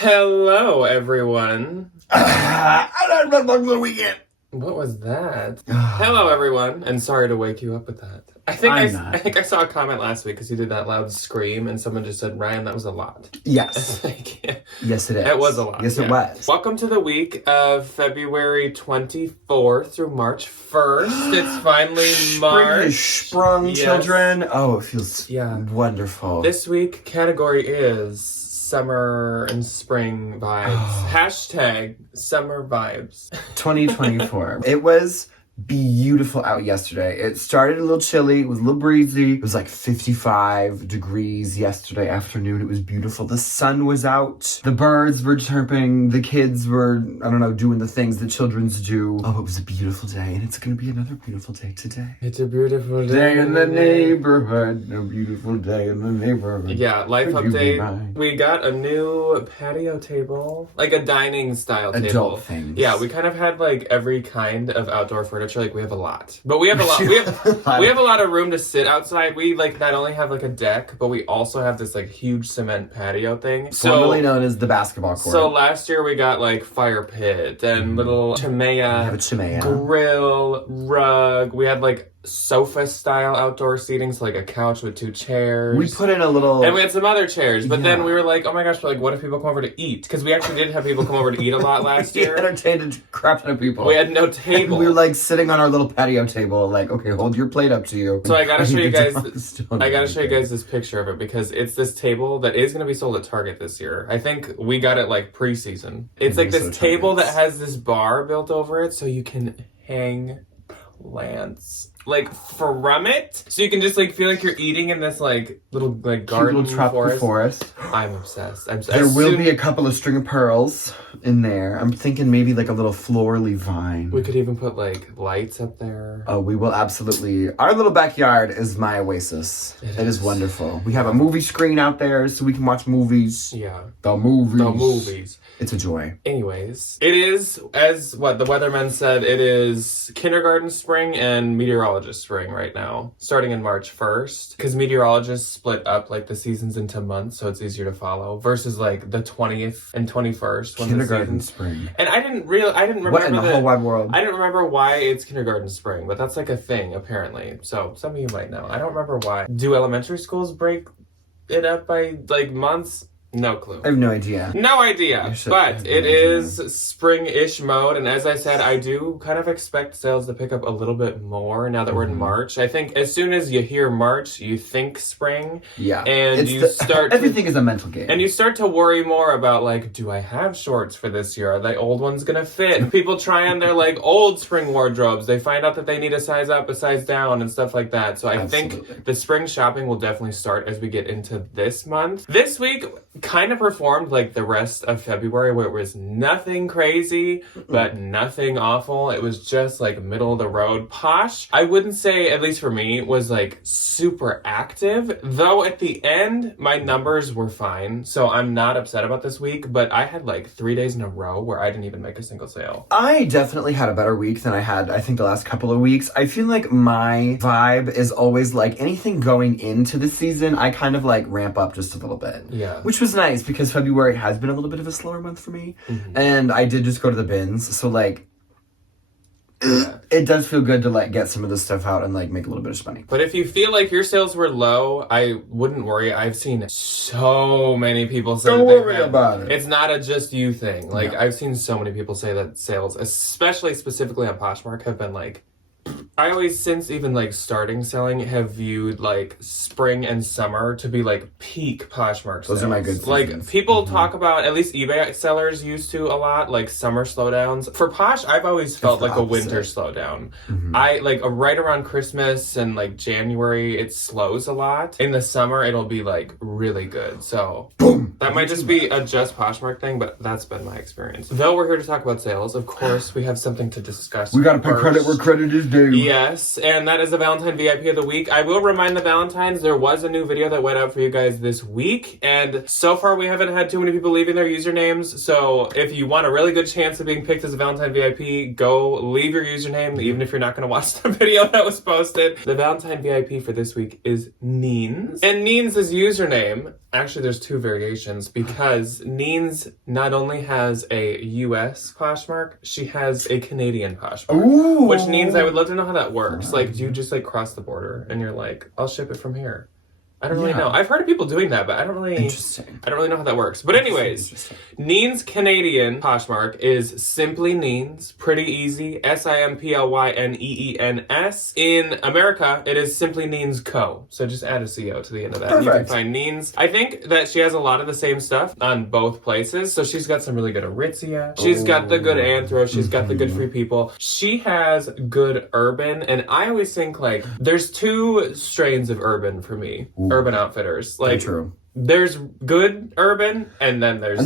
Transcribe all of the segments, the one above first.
Hello, everyone. The weekend. What was that? Hello, everyone, and sorry to wake you up with that. I think I saw a comment last week because you did that loud scream, and someone just said, "Ryan, that was a lot." Yes. Yes, it is. It was a lot. Yes, it was. Welcome to the week of February 24th through March 1st. It's finally March. Spring has sprung, Yes. children. Oh, it feels wonderful. This week category is summer and spring vibes. Hashtag summer vibes. 2024. It was beautiful out yesterday. It started a little chilly. It was a little breezy. It was like 55 degrees yesterday afternoon. It was beautiful. The sun was out. The birds were chirping. The kids were, doing the things that children's do. Oh, it was a beautiful day, and it's going to be another beautiful day today. It's a beautiful Day in the neighborhood. A beautiful day in the neighborhood. Yeah, life Could you be update. mine? We got a new patio table, like a dining style table. Adult things. Yeah, we kind of had like every kind of outdoor furniture. Like we have a lot, but we have a lot. We have a lot of room to sit outside. We like not only have like a deck, but we also have this like huge cement patio thing. Formerly known as the basketball court. So last year we got like fire pit and little chimeya, grill, rug. We had like sofa style outdoor seating, so like a couch with 2 chairs. We put in a little, and we had some other chairs, but then we were like, oh my gosh, but like what if people come over to eat? Because we actually did have people come over to eat a lot last year. We entertained a crap ton of people. We had no table. We were like sitting on our little patio table, like, okay, hold your plate up to you. So I gotta show you guys this picture of it, because it's this table that is gonna be sold at Target this year. I think we got it like pre-season. It's like this table that has this bar built over it so you can hang plants like from it, so you can just like feel like you're eating in this like little like garden, little tropical forest. I'm obsessed. There will be a couple of string of pearls in there. I'm thinking maybe like a little florally vine. We could even put like lights up there. Oh, we will absolutely. Our little backyard is my oasis. It is wonderful. We have a movie screen out there so we can watch movies. Yeah. The movies. It's a joy. Anyways, it is, as what the weatherman said, it is kindergarten spring and meteorologist spring right now, starting in March 1st. Because meteorologists split up like the seasons into months, so it's easier to follow, versus like the 20th and 21st. When kindergarten spring. And I didn't remember what in the whole wide world. I didn't remember why it's kindergarten spring, but that's like a thing apparently. So some of you might know. I don't remember why. Do elementary schools break it up by like months? No clue. I have no idea. No idea. But it is spring-ish mode. And as I said, I do kind of expect sales to pick up a little bit more now that we're in March. I think as soon as you hear March, you think spring. Yeah. And everything is a mental game. And you start to worry more about like, do I have shorts for this year? Are the old ones gonna fit? People try on their like old spring wardrobes. They find out that they need a size up, a size down, and stuff like that. So I think the spring shopping will definitely start as we get into this month. This week kind of performed like the rest of February, where it was nothing crazy but nothing awful. It was just like middle of the road. Posh, I wouldn't say, at least for me, was like super active, though at the end my numbers were fine, so I'm not upset about this week. But I had like 3 days in a row where I didn't even make a single sale. I definitely had a better week than I had, I think, the last couple of weeks. I feel like my vibe is always like anything going into the season, I kind of like ramp up just a little bit. Yeah. Which was nice because February has been a little bit of a slower month for me. And I did just go to the bins. So like, it does feel good to like get some of this stuff out and like make a little bit of money. But if you feel like your sales were low, I wouldn't worry. I've seen so many people say Don't worry about it. It's not a just you thing. Like I've seen so many people say that sales, especially specifically on Poshmark, have been like, I always, since even like starting selling, have viewed like spring and summer to be like peak Poshmark sales. Those are my good seasons. Like people talk about, at least eBay sellers used to a lot, like summer slowdowns. For Posh, I've always felt like a winter slowdown. I like right around Christmas and like January, it slows a lot. In the summer, it'll be like really good. So boom. That might just be a just Poshmark thing, but that's been my experience. Though we're here to talk about sales, of course, we have something to discuss. We gotta pay credit where credit is due. Yes, and that is the Valentine VIP of the week. I will remind the Valentines, there was a new video that went out for you guys this week, and so far we haven't had too many people leaving their usernames, so if you want a really good chance of being picked as a Valentine VIP, go leave your username, even if you're not going to watch the video that was posted. The Valentine VIP for this week is Neens, and Neens' username, actually there's two variations, because Neens not only has a US Poshmark, she has a Canadian Poshmark. Ooh. Which means I would love to know how that works. Like, do you just like cross the border and you're like, I'll ship it from here? I don't really know. I've heard of people doing that, but I don't really know how that works. But anyways, Neens Canadian Poshmark is simply Neens, pretty easy, SIMPLYNEENS. In America, it is simply Neens Co. So just add a CO to the end of that. Perfect. You can find Neens. I think that she has a lot of the same stuff on both places. So she's got some really good Aritzia. She's got the good Anthro. She's got the good Free People. She has good urban. And I always think like there's two strains of urban for me. Urban Outfitters. Like, true. There's good urban, and then there's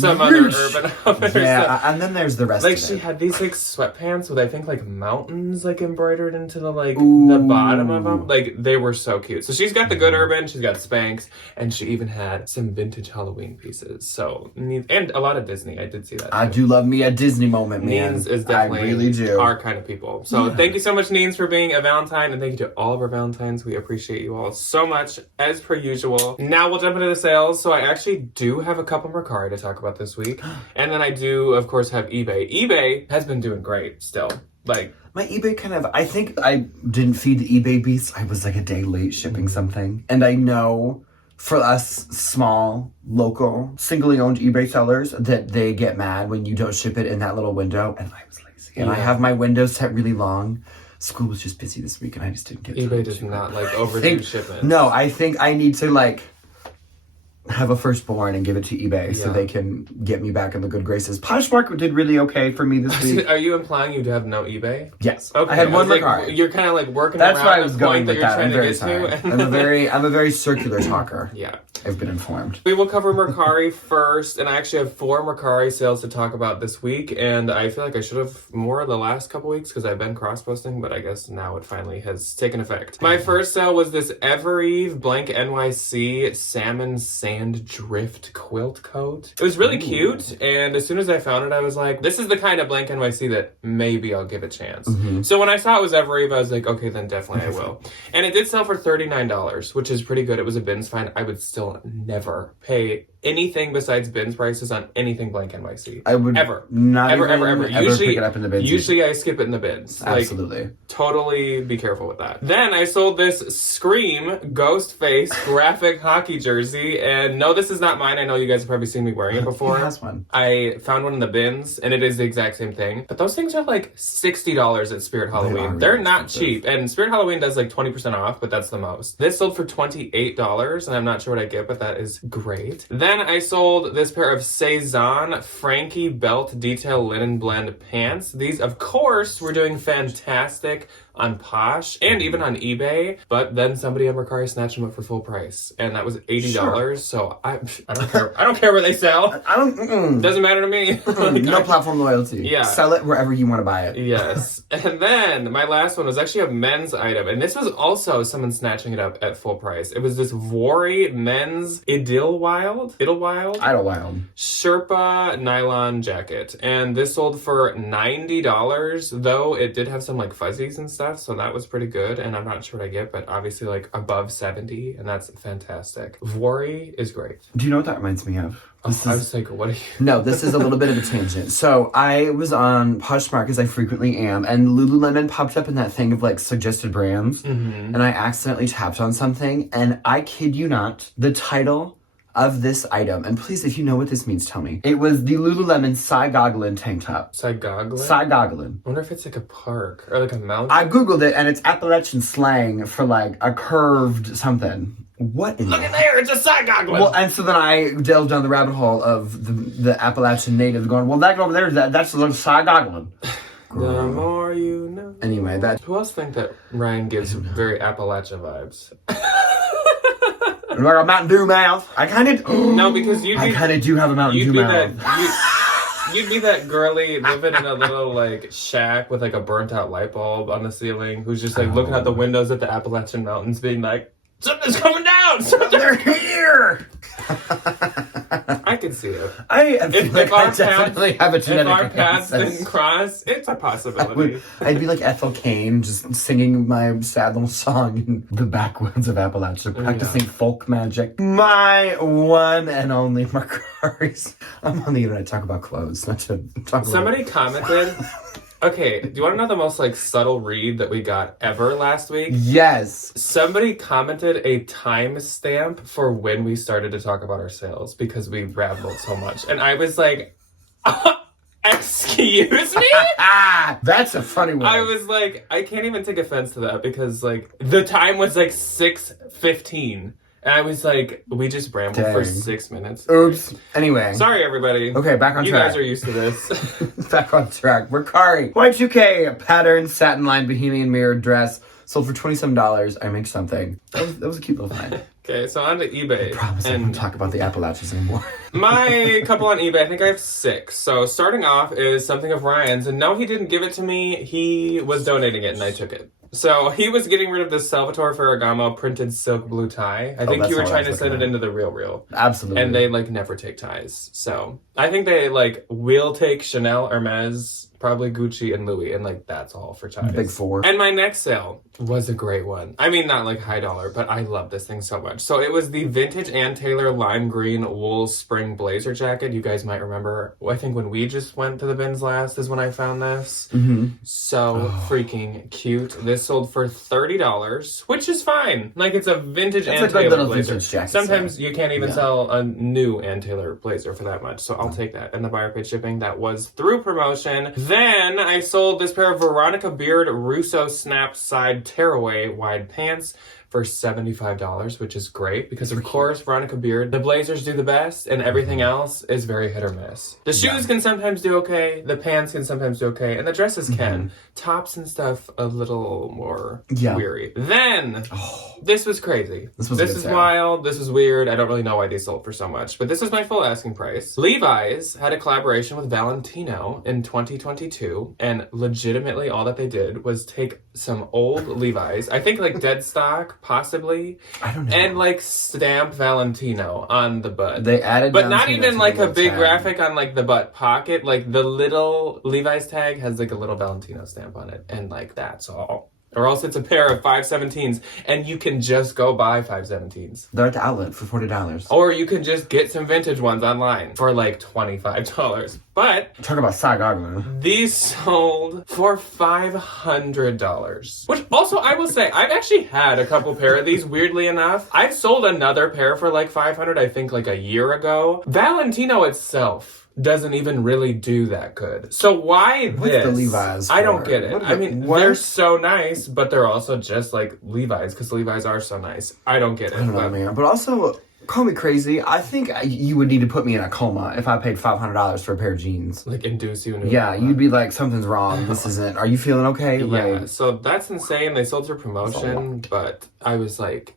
some other urban outfitters. Yeah, and then there's the rest like of it. she had these like sweatpants with I think like mountains like embroidered into the like the bottom of them. Like they were so cute. So she's got the good urban, she's got Spanx, and she even had some vintage Halloween pieces. So and a lot of Disney. I did see that. I do love me a Disney moment, man. Neens is definitely I really do. our kind of people. So thank you so much, Neens, for being a Valentine, and thank you to all of our Valentines. We appreciate you all so much, as per usual. Now we'll jump into the sales. So I actually do have a couple Mercari to talk about this week. And then I do, of course, have eBay. eBay has been doing great still. Like, my eBay I think I didn't feed the eBay beast. I was like a day late shipping something. And I know for us small, local, singly owned eBay sellers that they get mad when you don't ship it in that little window. And I was lazy. And I have my windows set really long. School was just busy this week and I just didn't get eBay does not like overdo shipments. No, I think I need to like have a firstborn and give it to eBay so they can get me back in the good graces. Poshmark did really okay for me this week. Are you implying you have no eBay? Yes. Okay. I had one like, Mercari. You're kind of like working That's around where I was the going point with that that. you're I'm trying very to get sorry. to. I'm a very circular talker. Yeah. I've been informed. We will cover Mercari first, and I actually have 4 Mercari sales to talk about this week, and I feel like I should have more the last couple weeks because I've been cross-posting, but I guess now it finally has taken effect. My first sale was this Evereve blank NYC salmon sand drift quilt coat. It was really cute, and as soon as I found it, I was like, this is the kind of blank NYC that maybe I'll give a chance. So when I saw it was Evereve, I was like, okay, then definitely I will. And it did sell for $39, which is pretty good. It was a bins find. I would still never pay anything besides bins prices on anything blank NYC. I would ever ever usually pick it up in the bins. Usually I skip it in the bins. Absolutely. Like, totally be careful with that. Then I sold this Scream Ghost Face graphic hockey jersey, and no, this is not mine. I know you guys have probably seen me wearing it before. He has one. I found one in the bins, and it is the exact same thing. But those things are like $60 at Spirit Halloween. They're not cheap, and Spirit Halloween does like 20% off, but that's the most. This sold for $28, and I'm not sure what I get, but that is great. Then I sold this pair of Cezanne Frankie belt detail linen blend pants. These, of course, were doing fantastic on Posh and even on eBay, but then somebody on Mercari snatched them up for full price, and that was $80. Sure. So I don't care. I don't care where they sell. I don't. Doesn't matter to me. No platform loyalty. Yeah. Sell it wherever you want to buy it. Yes. And then my last one was actually a men's item, and this was also someone snatching it up at full price. It was this Vori men's Idlewild Sherpa nylon jacket, and this sold for $90, though it did have some like fuzzies and stuff, so that was pretty good, and I'm not sure what I get, but obviously like above 70, and that's fantastic. Vori is great. Do you know what that reminds me of? I was like, what are you... No, this is a little bit of a tangent. So I was on Poshmark, as I frequently am, and Lululemon popped up in that thing of like suggested brands, and I accidentally tapped on something, and I kid you not, the title of this item, and please, if you know what this means, tell me. It was the Lululemon Saigoglin tank top. Saigoglin? Saigoglin. I wonder if it's like a park or like a mountain. I googled it, and it's Appalachian slang for like a curved something. What in Look at there, it's a Saigoglin! Well, and so then I delved down the rabbit hole of the Appalachian natives going, well, that over there, that's a little Saigoglin. The more you know. Anyway, that... Who else think that Ryan gives very Appalachia vibes? Like a Mountain Dew mouth. I kind of... No, because you... I kind of do have a Mountain Dew mouth. You'd be that girly living in a little like shack with like a burnt out light bulb on the ceiling who's just like looking out the windows at the Appalachian Mountains being like, something's coming down! They're here! I can see it. If our definitely have a genetic If our paths ancestor. didn't cross, it's a possibility. I'd be like Ethel Cain, just singing my sad little song in the backwoods of Appalachia, practicing folk magic. My one and only Mercari's. I'm on the internet to talk about clothes, not to talk Somebody about... commented... Okay, do you want to know the most like subtle read that we got ever last week? Yes. Somebody commented a timestamp for when we started to talk about our sales because we rambled so much. And I was like, excuse me? That's a funny one. I was like, I can't even take offense to that because like the time was like 6:15. And I was like, we just rambled for 6 minutes. Oops. Anyway. Sorry, everybody. Okay, back on track. You guys are used to this. Back on track. Mercari. Y2K pattern satin lined bohemian mirrored dress. Sold for $27. I make something. That was a cute little find. Okay, so on to eBay. I promise I won't talk about the Appalachians anymore. My couple on eBay, I think I have 6. So starting off is something of Ryan's. And no, he didn't give it to me. He was donating it and I took it. So he was getting rid of this Salvatore Ferragamo printed silk blue tie. I think you were trying to send it into the Real. Absolutely. And they like never take ties. So I think they like will take Chanel, Hermes, probably Gucci and Louis. And like that's all for ties. Big 4. And my next sale was a great one. I mean, not like high dollar, but I love this thing so much. So it was the vintage Ann Taylor lime green wool spring blazer jacket. You guys might remember, I think when we just went to the bins last is when I found this. So freaking cute. This sold for $30, which is fine. Like it's a vintage Ann Taylor blazer. Sometimes you can't even sell a new Ann Taylor blazer for that much. So I'll take that. And the buyer paid shipping. That was through promotion. Then I sold this pair of Veronica Beard Russo snap side tearaway wide pants for $75, which is great because of course Veronica Beard, the blazers do the best and everything else is very hit or miss. The shoes can sometimes do okay, the pants can sometimes do okay, and the dresses can. Tops and stuff a little more weary. Then this was crazy. This is wild, this is weird. I don't really know why they sold for so much, but this is my full asking price. Levi's had a collaboration with Valentino in 2022 and legitimately all that they did was take some old Levi's, I think like dead stock, possibly. I don't know. And like stamp Valentino on the butt. They added but not even like a big tag. Graphic on like the butt pocket. Like the little Levi's tag has like a little Valentino stamp on it. And like that's all. Or else it's a pair of 517s and you can just go buy 517s. They're at the outlet for $40. Or you can just get some vintage ones online for like $25. But talk about Sagaglu. These sold for $500. Which also I will say, I've actually had a couple pair of these, weirdly enough. I've sold another pair for like $500, I think like a year ago. Valentino itself doesn't even really do that good. So why What's this? The Levi's I don't get it. What? They're so nice, but they're also just like Levi's because Levi's are so nice. I don't get it. I don't know, man. But also, call me crazy. I think you would need to put me in a coma if I paid $500 for a pair of jeans. Like induce you into you'd be like, something's wrong. This isn't. Are you feeling okay? Yeah, so that's insane. They sold through promotion, but I was like,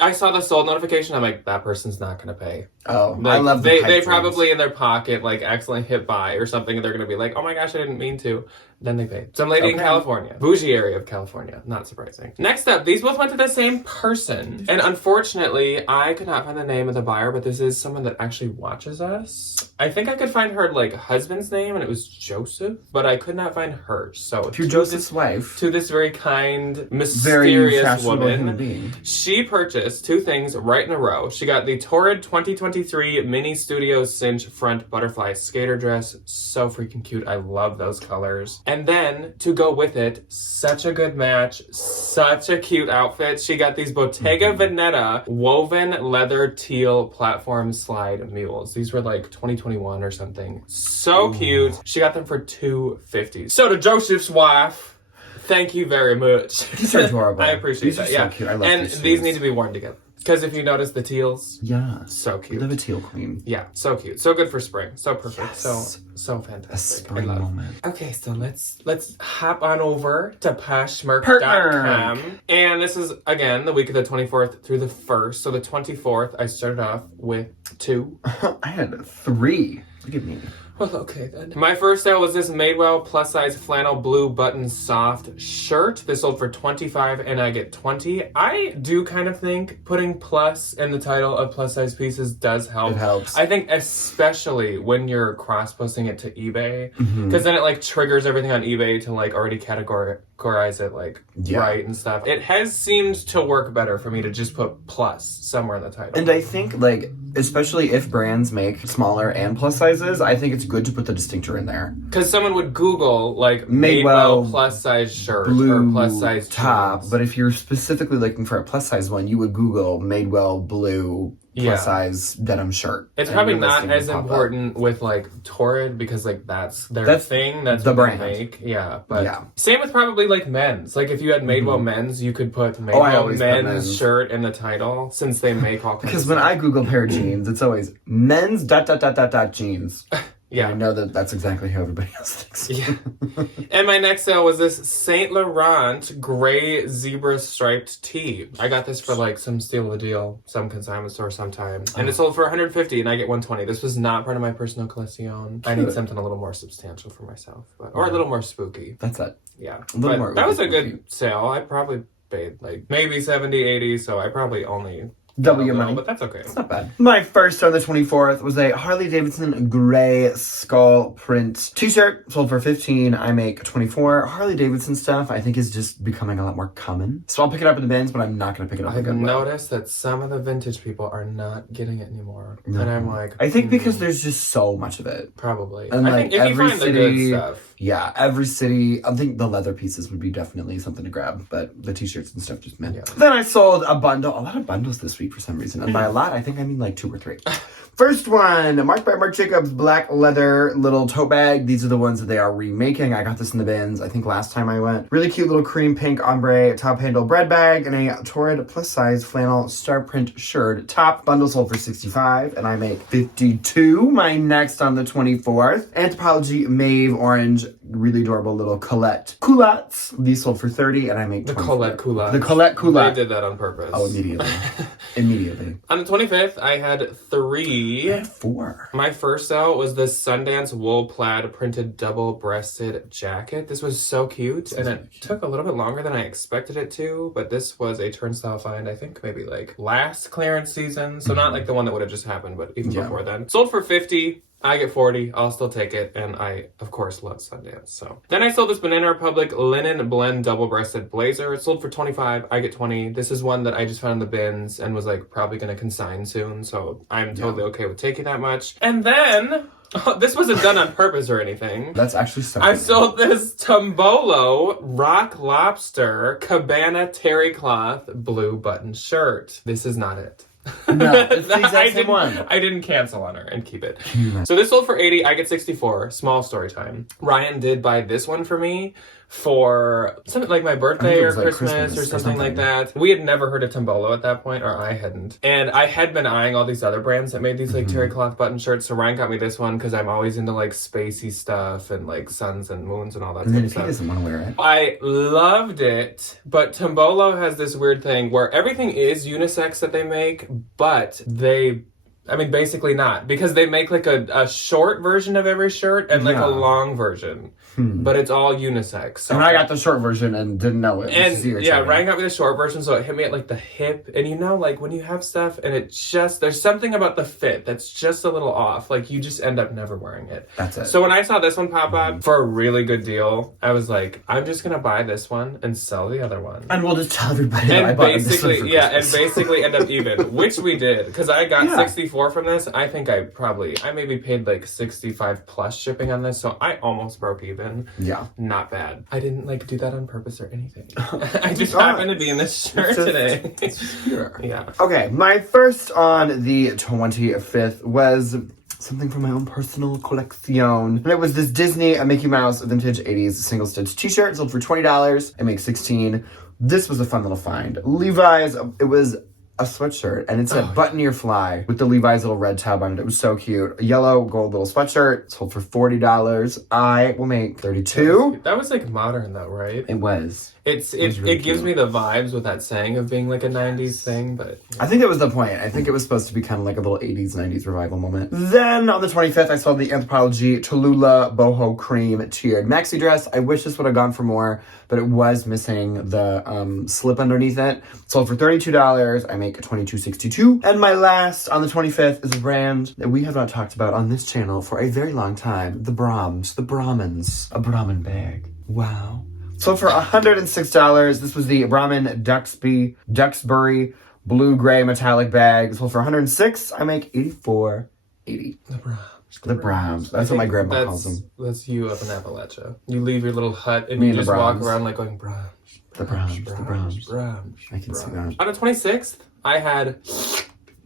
I saw the sold notification. I'm like, that person's not going to pay. Oh, like, I love they probably in their pocket like accidentally hit buy or something, and they're going to be like, oh my gosh, I didn't mean to. Then they paid. Some lady in California. Bougie area of California. Not surprising. Next up, these both went to the same person. And unfortunately, I could not find the name of the buyer, but this is someone that actually watches us. I think I could find her like husband's name, and it was Joseph, but I could not find hers. So if you're Joseph's wife, to this very kind, mysterious woman, human being. She purchased 2 things right in a row. She got the Torrid 2023 Mini Studio Cinch Front Butterfly Skater Dress. So freaking cute. I love those colors. And then, to go with it, such a good match, such a cute outfit. She got these Bottega Veneta woven leather teal platform slide mules. These were like 2021 or something. So cute. She got them for $250. So to Joseph's wife, thank you very much. These are adorable. I appreciate that. So cute. I love and these need to be worn together. Because if you notice the teals, so cute. We love a teal queen. Yeah, so cute. So good for spring. So perfect. Yes. So fantastic. A spring moment. Okay, so let's hop on over to Poshmark.com. And this is, again, the week of the 24th through the 1st. So the 24th, I started off with 2. I had 3. Look at me. Well, okay then. My first sale was this Madewell plus size flannel blue button soft shirt. This sold for $25 and I get $20. I do kind of think putting plus in the title of plus size pieces does help. It helps. I think especially when you're cross posting it to eBay, because then it like triggers everything on eBay to like already categorize it like right and stuff. It has seemed to work better for me to just put plus somewhere in the title. And I think like, especially if brands make smaller and plus sizes, I think it's good to put the distinctor in there. Because someone would Google like Madewell Madewell plus size shirt blue or plus size top, jeans. but if you're specifically looking for a plus size one, you would Google Madewell blue plus size denim shirt. It's probably not as important with like Torrid because like that's their thing. That's the what brand. they make. Yeah, but same with probably like men's. Like if you had Madewell men's, you could put I Madewell always put men's shirt in the title since they make all kinds. Because of when stuff. I Google pair of jeans, it's always men's ... jeans. Yeah. And I know that that's exactly how everybody else thinks. Yeah. And my next sale was this Saint Laurent gray zebra striped tee. I got this for like some steal of a deal, some consignment store sometime. And it sold for $150 and I get $120. This was not part of my personal collection. I need something a little more substantial for myself. Or a little more spooky. That's it. Yeah. A little but more that was a spooky. good sale. I probably paid like maybe 70, 80, so I probably only Double your money. but that's okay. It's not bad. My first on the 24th was a Harley Davidson gray skull print t-shirt. Sold for $15. I make $24. Harley Davidson stuff I think is just becoming a lot more common. So I'll pick it up in the bins, but I'm not going to pick it up in I've Goodwill. noticed that some of the vintage people are not getting it anymore. No. And I'm like... I think because there's just so much of it. Probably. And I like think if you every find the city, good stuff. yeah, every city. I think the leather pieces would be definitely something to grab, but the t-shirts and stuff just meant. Yeah. Then I sold a lot of bundles this week for some reason, and by a lot, I think I mean like 2 or 3. First one, Mark by Marc Jacobs black leather little tote bag. These are the ones that they are remaking. I got this in the bins, I think last time I went. Really cute little cream pink ombre top handle bread bag and a Torrid plus size flannel star print shirt. Top bundle sold for $65 and I make $52. My next on the 24th, Anthropologie Mauve orange, really adorable little Colette culottes. These sold for $30 and I make The $24. Colette culotte. The Colette culotte. They did that on purpose. Oh, immediately. Immediately. On the 25th, I had 3. 4. My first sale was this Sundance wool plaid printed double-breasted jacket. This was so cute, and it took a little bit longer than I expected it to, but this was a turnstile find, I think maybe like last clearance season, so not like the one that would have just happened, but even before then. Sold for $50. I get $40. I'll still take it, and I, of course, love Sundance. So then I sold this Banana Republic linen blend double-breasted blazer. It sold for $25. I get $20. This is one that I just found in the bins and was like probably going to consign soon, so I'm totally okay with taking that much. And then this wasn't done on purpose or anything. That's actually so I sold this Tombolo Rock Lobster Cabana Terry Cloth blue button shirt. This is not it. No, it's the exact same one. I didn't cancel on her and keep it. So this sold for $80. I get $64. Small story time. Ryan did buy this one for me for something like my birthday or like Christmas or something like that. We had never heard of Tombolo at that point, or I hadn't. And I had been eyeing all these other brands that made these like terry cloth button shirts. So Ryan got me this one because I'm always into like spacey stuff and like suns and moons and all that And then type of if he stuff. doesn't want to wear it. I loved it, but Tombolo has this weird thing where everything is unisex that they make, but basically not, because they make like a short version of every shirt and like a long version, but it's all unisex. So And I got the short version and didn't know it. and yeah, Ryan got me the short version, so it hit me at like the hip. And you know, like when you have stuff and it just, there's something about the fit that's just a little off. Like you just end up never wearing it. That's it. So when I saw this one pop up for a really good deal, I was like, I'm just gonna buy this one and sell the other one. And we'll just tell everybody that I And bought this one for basically, and Christmas. basically end up even, which we did, because I got Yeah. 64 from this. I think I maybe paid like 65 plus shipping on this, so I almost broke even. Yeah. Not bad. I didn't like do that on purpose or anything. I just happened to be in this shirt today. Sure. Yeah. Okay, my first on the 25th was something from my own personal collection. And it was this Disney Mickey Mouse vintage 80s single stitch t-shirt. Sold for $20. I make $16. This was a fun little find. Levi's, it was a sweatshirt, and it said button your fly with the Levi's little red tab on it. It was so cute. A yellow gold little sweatshirt, sold for $40. I will make $32. That was like modern though, right? It was. It gives me the vibes with that saying of being like a 90s thing, but I think that was the point. I think it was supposed to be kind of like a little 80s, 90s revival moment. Then on the 25th, I saw the Anthropologie Tallulah Boho Cream tiered maxi dress. I wish this would have gone for more, but it was missing the slip underneath it. Sold for $32. I make $22.62. And my last on the 25th is a brand that we have not talked about on this channel for a very long time. The Brahms, the Brahmins, a Brahmin bag. Wow. So for $106, this was the Brahmin Duxbury blue gray metallic bag. Sold for $106. I make $84.80. the Brahms. The Brahms. That's what my grandma calls them. That's you up in Appalachia. You leave your little hut and Me you and the just walk Brahms. around like going Brahms. The Brahms. The Brahms. Brahms. I can see that. On the 26th, I had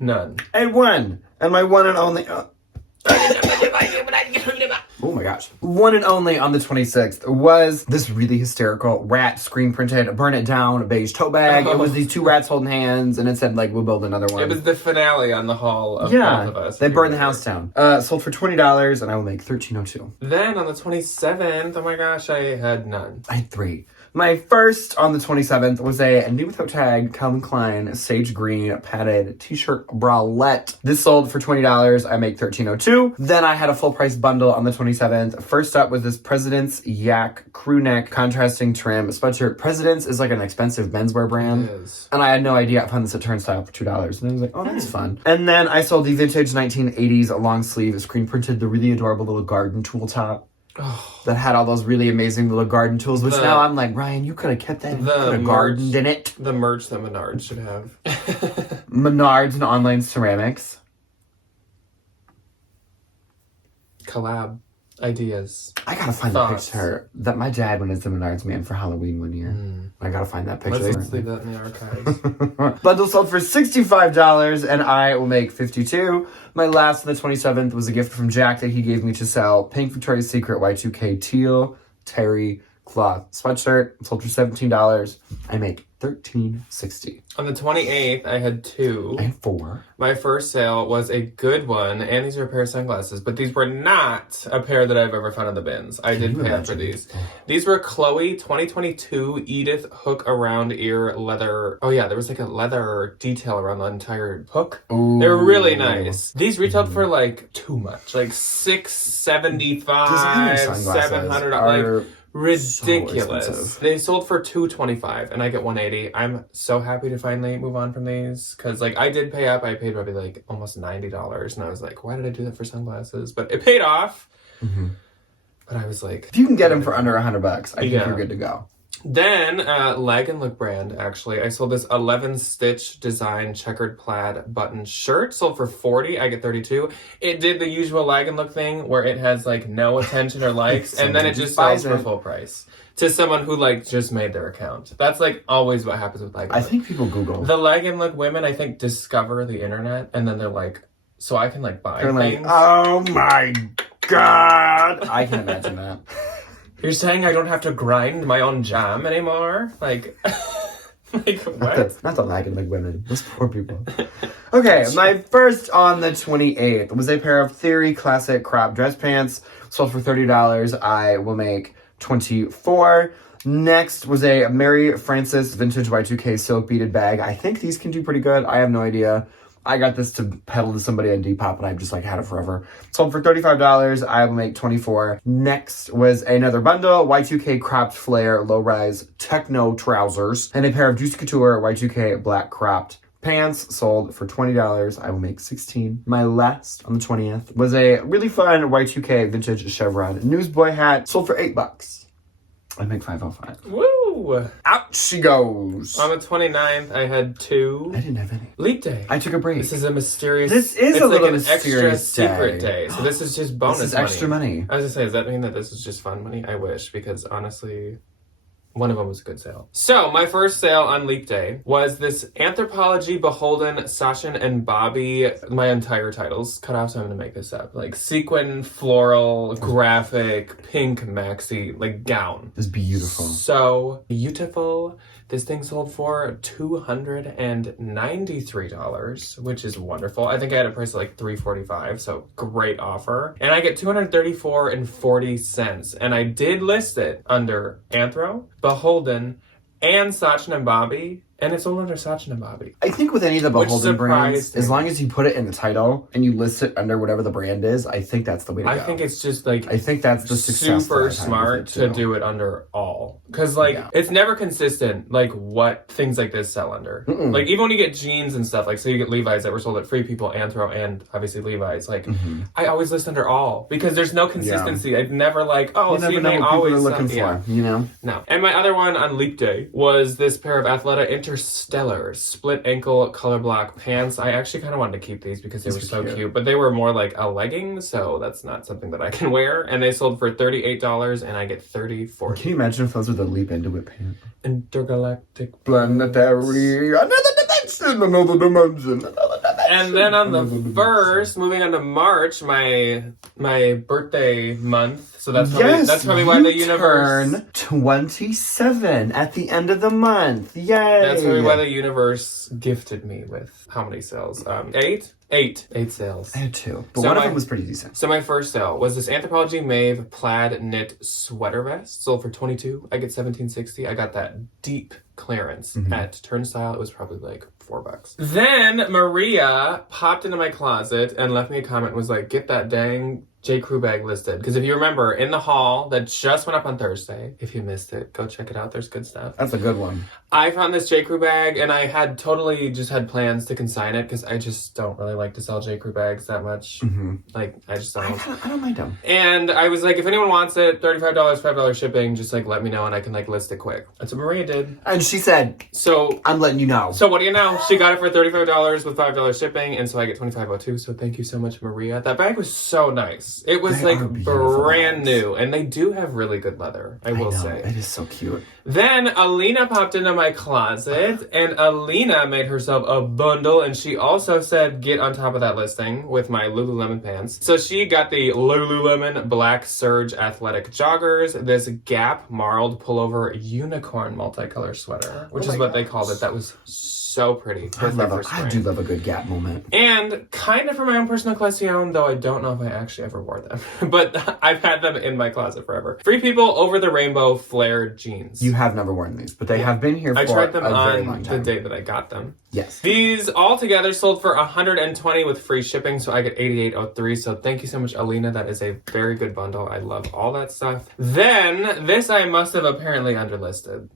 none. And one. And my one and only... Oh my gosh. One and only on the 26th was this really hysterical rat screen printed, burn it down, beige tote bag. It was these two rats holding hands and it said like, we'll build another one. It was the finale on the haul of both of us. They burned the house down. Sold for $20 and I will make $13.02. Then on the 27th, oh my gosh, I had none. I had three. My first on the 27th was a new without tag Calvin Klein sage green padded t-shirt bralette. This sold for $20. I make $13.02. Then I had a full price bundle on the 27th. First up was this President's Yak crew neck contrasting trim sweatshirt. President's is like an expensive menswear brand. It is. And I had no idea. I found this at Turnstile for $2. And I was like, oh, that's fun. And then I sold the vintage 1980s long sleeve screen printed, the really adorable little garden tool top. Oh, That had all those really amazing little garden tools, which now I'm like, Ryan, you could have kept that. You could have gardened in it. the merch that Menards should have. Menards and online ceramics. Collab. Ideas. I gotta find Thoughts. the picture that my dad went as the Menards man for Halloween one year. I gotta find that picture. Let's leave that in the archives. Bundle sold for $65 and I will make $52. My last on the 27th was a gift from Jack that he gave me to sell. Pink Victoria's Secret Y2K teal terry cloth sweatshirt. Sold for $17. I make $13.60. On the 28th, I had two. And four. My first sale was a good one, and these are a pair of sunglasses, but these were not a pair that I've ever found in the bins. I did pay up for these. These were Chloe 2022 Edith hook around ear leather. Oh yeah, there was like a leather detail around the entire hook. Ooh. They were really nice. These retailed for like too much, like $675, Designer sunglasses $700. are Like, ridiculous. expensive. They sold for $225 and I get $180. I'm so happy to finally move on from these because like I did pay up. I paid probably like almost $90 and I was like, why did I do that for sunglasses? But it paid off. But I was like, If you can get them for under $100, I think Yeah. you're good to go. then Lag and Look brand, actually, I sold this 11 stitch design checkered plaid button shirt. Sold for $40. I get $32. It did the usual Lag and Look thing where it has like no attention or likes and then it just sells for full price to someone who like just made their account. That's like always what happens with Lag and I Look. think people Google. The Lag and Look women, I think, discover the internet and then they're like, so I can like buy They're like, things. oh my God. I can imagine that. You're saying I don't have to grind my own jam anymore? Like, like what? That's not the lagging like women. Those poor people. Okay, my first on the 28th was a pair of Theory Classic crop dress pants. Sold for $30. I will make $24. Next was a Mary Frances vintage Y2K silk beaded bag. I think these can do pretty good. I have no idea. I got this to peddle to somebody on Depop and I've just like had it forever. Sold for $35. I will make $24. Next was another bundle, Y2K cropped flare low-rise techno trousers and a pair of Juicy Couture Y2K black cropped pants. Sold for $20. I will make $16. My last on the 20th was a really fun Y2K vintage chevron newsboy hat. Sold for $8. I make $5.05. Woo! Out she goes. On the 29th, I had two. I didn't have any. Leap day. I took a break. This is a mysterious. This is it's a like little an mysterious extra secret day. So this is just bonus This is extra money. I was gonna say, does that mean that this is just fun money? I wish, because honestly, one of them was a good sale. So my first sale on Leap Day was this Anthropologie Beholden Sachin and Bobby. My entire title's cut off, so I'm gonna make this up. Like sequin, floral, graphic, pink maxi, like gown. It's beautiful. So beautiful. This thing sold for $293, which is wonderful. I think I had a price of like $345, so great offer. And I get $234.40. And I did list it under Anthro, Beholden, and Sachin and Bobby. And it's sold under Sachin and Bobby. I think with any of the Which Beholden brands, surprised me. as long as you put it in the title and you list it under whatever the brand is, I think that's the way to go. I think it's just like I think that's the success super that I've had smart with it, to too. do it under all. Because like it's never consistent like what things like this sell under. Like even when you get jeans and stuff, like say you get Levi's that were sold at Free People, Anthro, and obviously Levi's, like I always list under all because there's no consistency. I'd never like, oh, You see, never know they what people always are looking for, yeah. you know? No. And my other one on Leap Day was this pair of Athleta Interstellar split ankle color block pants. I actually kind of wanted to keep these because they were so cute, but they were more like a legging, so that's not something that I can wear. And they sold for $38 and I get $34. Can you imagine if those were the Leap Into It pants? Intergalactic. Planetary, another dimension, another dimension, another dimension. And then on the first, moving on to March, my birthday month. So that's probably why the universe turn 27 at the end of the month. Yay! That's probably why the universe gifted me with how many sales? Eight sales. I had 2, but one of them was pretty decent. So my first sale was this Anthropologie Maeve plaid knit sweater vest, sold for $22. I get $17.60. I got that deep clearance at Turnstile. It was probably like $4. Then Maria popped into my closet and left me a comment and was like, get that dang J. Crew bag listed. Because if you remember, in the haul that just went up on Thursday, if you missed it, go check it out. There's good stuff. That's a good one. I found this J. Crew bag and I had totally just had plans to consign it because I just don't really like to sell J. Crew bags that much. Like, I just don't. I don't mind them. And I was like, if anyone wants it, $35, $5 shipping, just like let me know and I can like list it quick. That's what Maria did. And she said, so I'm letting you know. So what do you know? She got it for $35 with $5 shipping, and so I get $25.02. So thank you so much, Maria. That bag was so nice. It was like brand new, and they do have really good leather. I will say it is so cute. Then Alina popped into my closet, and Alina made herself a bundle, and she also said get on top of that listing with my Lululemon pants. So she got the Lululemon Black Surge Athletic Joggers, this Gap Marled Pullover Unicorn Multicolor Sweater, which is what they called it. That was so pretty. I do love a good Gap moment. And kind of for my own personal collection, though I don't know if I actually ever wore them. But I've had them in my closet forever. Free People Over the Rainbow Flared Jeans. You have never worn these, but they have been here for a very long time. I tried them on the day that I got them. Yes. These all together sold for $120 with free shipping, so I get $88.03. So thank you so much, Alina. That is a very good bundle. I love all that stuff. Then, this I must have apparently underlisted.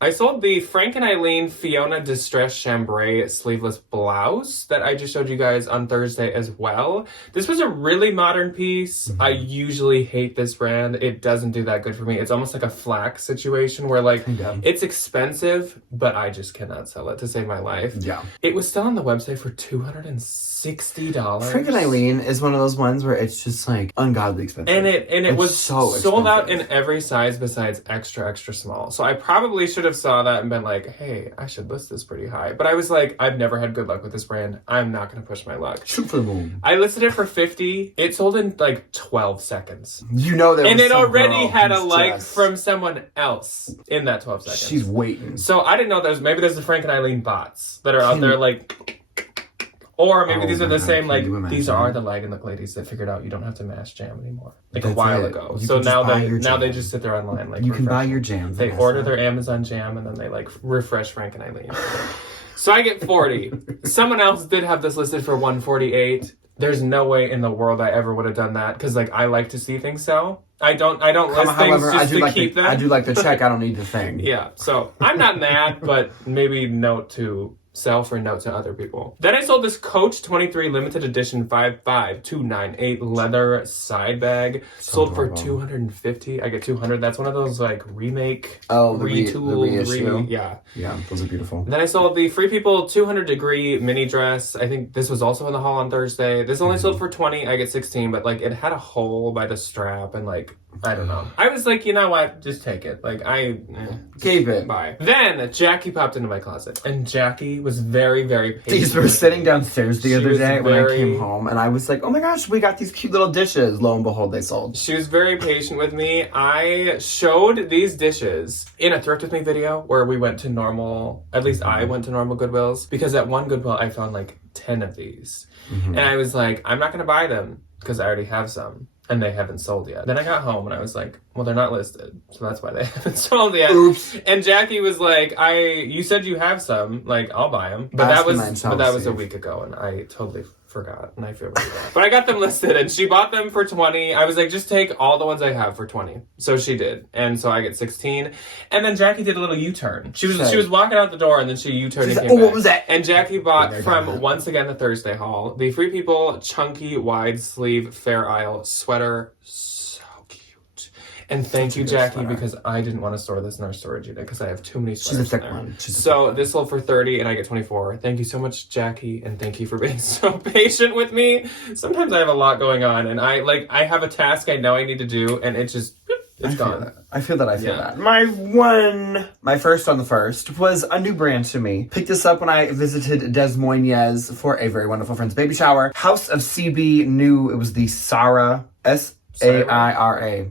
I sold the Frank and Eileen Fiona Distress Chambray sleeveless blouse that I just showed you guys on Thursday as well. This was a really modern piece. I usually hate this brand. It doesn't do that good for me. It's almost like a Flax situation where like it's expensive, but I just cannot sell it to save my life. Yeah. It was still on the website for $260. Frank and Eileen is one of those ones where it's just like ungodly expensive. And it was so sold out expensive. in every size besides extra, extra small. So I probably should have saw that and been like, hey, I should list this pretty high. But I was like, I've never had good luck with this brand. I'm not going to push my luck. Shoot for the moon. I listed it for $50. It sold in like 12 seconds. You know there was And it some already girl had a who's like just- from someone else in that 12 seconds. She's waiting. So I didn't know maybe there's the Frank and Eileen bots that are out there like... Or maybe these are the same, like, these are the lag and look ladies that figured out you don't have to mash jam anymore. Like That's a while it. ago. You So can just now buy they your jam. just sit there online like You can buy refresh. your jams. They order their Amazon jam and then they like refresh Frank and Eileen. So I get 40. Someone else did have this listed for 148. There's no way in the world I ever would have done that because like I like to see things sell. I don't list things just to keep them. I do like the check. I don't need the thing. Yeah, so I'm not mad, but maybe note to self or note to other people. Then I sold this Coach 23 limited edition 55298 leather side bag. Sold for $250. I get $200. That's one of those like remake, retool, Yeah, those are beautiful. Then I sold the Free People 200 degree mini dress. I think this was also in the haul on Thursday. This only sold for $20. I get $16, but like it had a hole by the strap and like I don't know. I was like, you know what? Just take it. Like Keep it. Bye. Then Jackie popped into my closet, and Jackie was very, very patient. These were sitting downstairs the other day when I very- came home, and I was like, oh my gosh, we got these cute little dishes. Lo and behold, they sold. She was very patient with me. I showed these dishes in a Thrift With Me video where we went to normal, at least I went to normal Goodwills, because at one Goodwill I found like 10 of these. And I was like, I'm not going to buy them because I already have some. and they haven't sold yet. Then I got home and I was like, well, they're not listed, so that's why they haven't sold yet. Oops. And Jackie was like, you said you have some, like, I'll buy them. But that was a week ago, and I totally forgot, and I feel really bad. But I got them listed, and she bought them for $20. I was like, just take all the ones I have for $20. So she did, and so I get $16. And then Jackie did a little U-turn. She was walking out the door, and then she U-turned and came back. What was that? And Jackie bought from, once again, the Thursday haul, the Free People chunky wide sleeve Fair Isle sweater. So cute. And thank you, Jackie, because I didn't want to store this in our storage unit because I have too many sweaters. She's a thick one. So this sold for $30 and I get $24. Thank you so much, Jackie, and thank you for being so patient with me. Sometimes I have a lot going on, and I have a task I know I need to do, and it just it's gone. I feel that. My first on the first was a new brand to me. Picked this up when I visited Des Moines for a very wonderful friend's baby shower. House of CB knew it was the Sarah, S-A-I-R-A.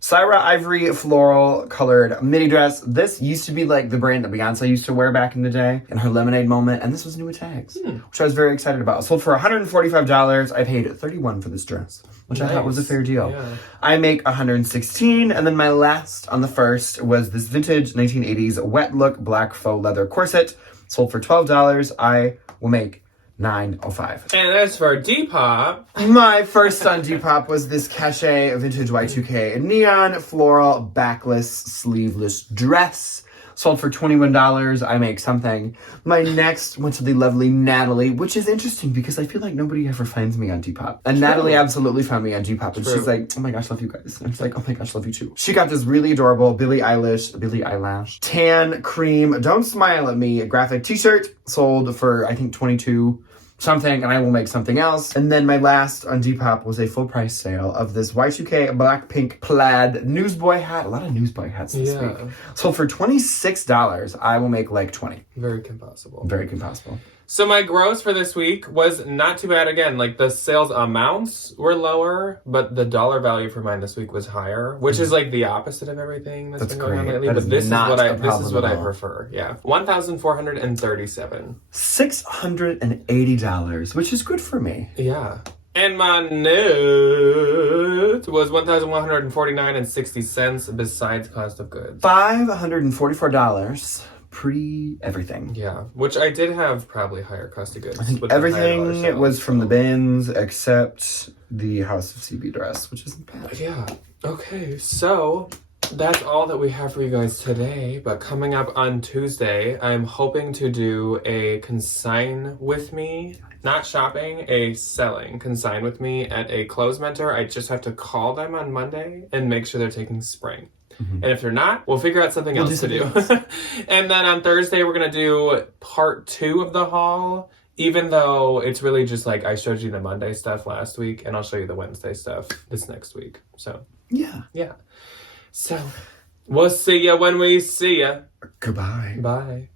Syra ivory floral colored mini dress. This used to be like the brand that Beyonce used to wear back in the day in her Lemonade moment, and this was new with tags, which I was very excited about. Sold for $145. I paid $31 for this dress, which I thought was a fair deal. Yeah. I make $116, and then my last on the first was this vintage 1980s wet look black faux leather corset. Sold for $12. I will make $9.05. And as for Depop, my first on Depop was this cachet vintage Y2K neon floral backless sleeveless dress. Sold for $21. I make something. My next went to the lovely Natalie, which is interesting because I feel like nobody ever finds me on Depop. And Natalie absolutely found me on Depop. And she's like, oh my gosh, love you guys. And I'm like, oh my gosh, love you too. She got this really adorable Billie Eilish, tan cream, don't smile at me, graphic t-shirt. Sold for, I think, $22 something, and I will make something else. And then my last on Depop was a full price sale of this Y2K black pink plaid newsboy hat. A lot of newsboy hats this week. Sold for $26. I will make like 20. Very compossible. Very compossible. So my gross for this week was not too bad. Again, like the sales amounts were lower, but the dollar value for mine this week was higher, which is like the opposite of everything that's been going on lately. But this is what I prefer. Yeah, $1,437. $680, which is good for me. Yeah. And my note was $1,149.60 besides cost of goods. $544. Pre-everything. Yeah, which I did have probably higher cost of goods. I think everything was from the bins except the House of CB dress, which isn't bad. Yeah. Okay, so that's all that we have for you guys today. But coming up on Tuesday, I'm hoping to do a consign with me. Not shopping, a selling consign with me at a clothes mentor. I just have to call them on Monday and make sure they're taking spring. And if they're not, we'll figure out something else to do. And then on Thursday, we're going to do part 2 of the haul, even though it's really just like I showed you the Monday stuff last week, and I'll show you the Wednesday stuff this next week. So, yeah. So, we'll see you when we see you. Goodbye. Bye.